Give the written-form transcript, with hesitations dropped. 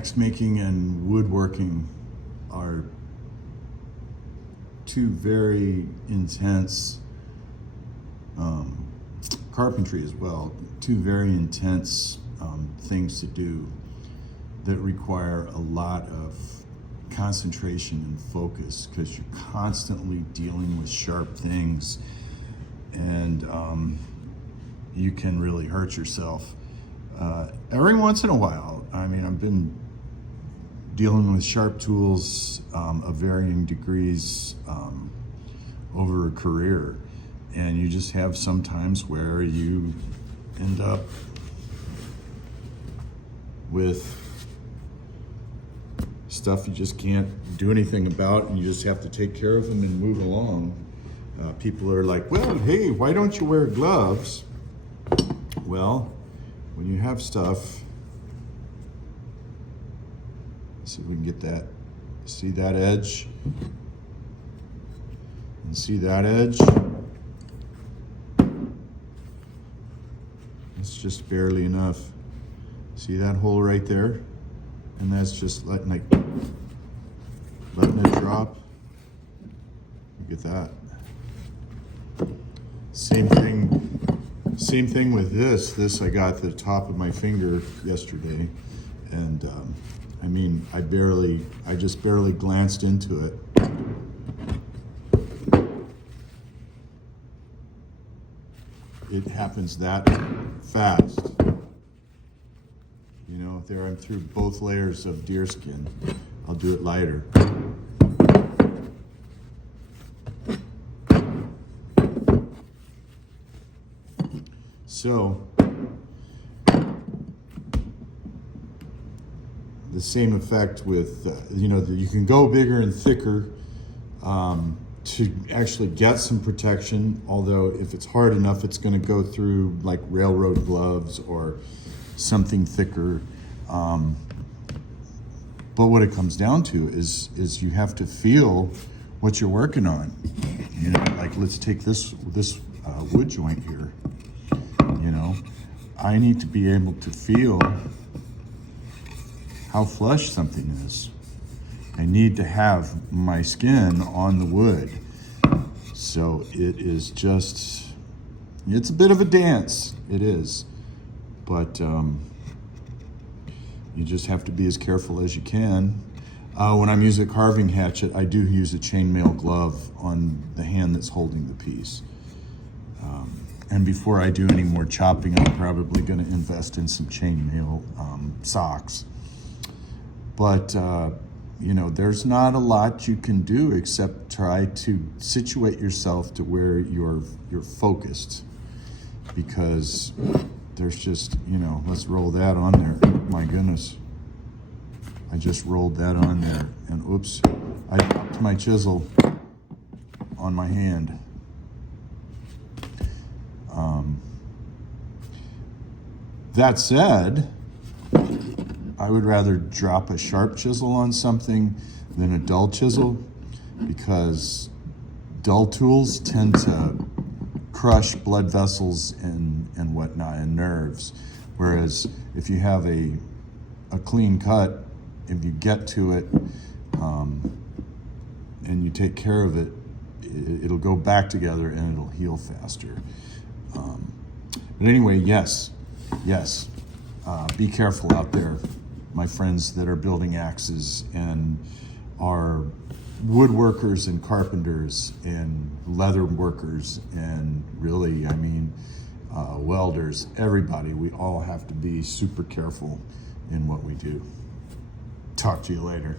axe making and woodworking are two very intense, carpentry as well, two very intense things to do that require a lot of concentration and focus, because you're constantly dealing with sharp things, and you can really hurt yourself. Every once in a while, I mean, I've been dealing with sharp tools of varying degrees over a career, and you just have some times where you end up with stuff you just can't do anything about, and you just have to take care of them and move along. People are like, well, hey, why don't you wear gloves? Well, when you have stuff, let's see if we can get that, see that edge? And see that edge? It's just barely enough. See that hole right there? And that's just letting it drop. Look at that. Same thing with this. This I got to the top of my finger yesterday, and I mean, I just barely glanced into it. It happens that fast. You know, there I'm through both layers of deerskin. I'll do it lighter. So, the same effect with, you know, you can go bigger and thicker to actually get some protection, although if it's hard enough, it's going to go through like railroad gloves or something thicker. But what it comes down to is you have to feel what you're working on. You know, like let's take this wood joint here. You know, I need to be able to feel how flush something is. I need to have my skin on the wood. So it is just, it's a bit of a dance, it is. But you just have to be as careful as you can. When I'm using a carving hatchet, I do use a chainmail glove on the hand that's holding the piece. And before I do any more chopping, I'm probably gonna invest in some chainmail socks. But you know, there's not a lot you can do except try to situate yourself to where you're focused, because there's just, you know, let's roll that on there. My goodness, I just rolled that on there, and oops, I dropped my chisel on my hand. That said, I would rather drop a sharp chisel on something than a dull chisel, because dull tools tend to crush blood vessels and whatnot, and nerves. Whereas if you have a clean cut, if you get to it and you take care of it, it'll go back together and it'll heal faster. But anyway, yes, be careful out there, my friends that are building axes and are woodworkers and carpenters and leather workers, and really, I mean, welders, everybody. We all have to be super careful in what we do. Talk to you later.